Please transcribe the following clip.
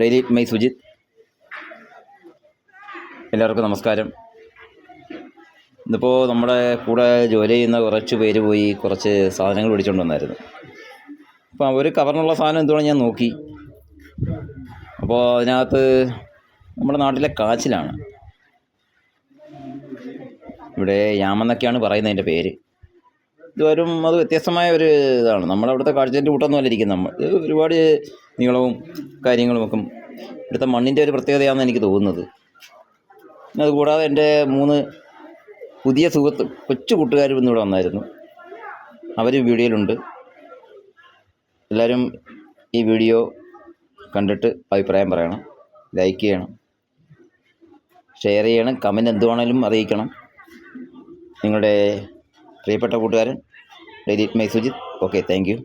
Daily my Sujith. എല്ലാവർക്കും നമസ്കാരം. ഇന്നിപ്പോൾ നമ്മുടെ കൂടെ ജോലി ചെയ്യുന്ന കുറച്ച് പേര് പോയി കുറച്ച് സാധനങ്ങൾ പിടിച്ചുകൊണ്ട് വന്നായിരുന്നു. അപ്പോൾ ഒരു കവറിനുള്ള സാധനം എന്തുവാണെന്ന് ഞാൻ നോക്കി. അപ്പോൾ അതിനകത്ത് നമ്മുടെ നാട്ടിലെ കാച്ചിലാണ്, ഇവിടെ യാമെന്നൊക്കെയാണ് പറയുന്നത് അതിൻ്റെ പേര്. ഇതുവരും അത് വ്യത്യസ്തമായ ഒരു ഇതാണ്. നമ്മുടെ അവിടുത്തെ കാഴ്ചൻ്റെ കൂട്ടൊന്നും അല്ല ഇരിക്കുന്നത്. നമ്മൾ ഇത് ഒരുപാട് നീളവും കാര്യങ്ങളുമൊക്കെ ഇവിടുത്തെ മണ്ണിൻ്റെ ഒരു പ്രത്യേകതയാണെന്ന് എനിക്ക് തോന്നുന്നത്. അതുകൂടാതെ എൻ്റെ 3 പുതിയ കൊച്ചു കൂട്ടുകാരും ഇന്നിവിടെ വന്നായിരുന്നു. അവരും വീഡിയോയിലുണ്ട്. എല്ലാവരും ഈ വീഡിയോ കണ്ടിട്ട് അഭിപ്രായം പറയണം, ലൈക്ക് ചെയ്യണം, ഷെയർ ചെയ്യണം, കമൻറ്റ് എന്തുവാണേലും അറിയിക്കണം. നിങ്ങളുടെ പ്രിയപ്പെട്ട കൂട്ടുകാരൻ daily my Sujith. Okay, thank you.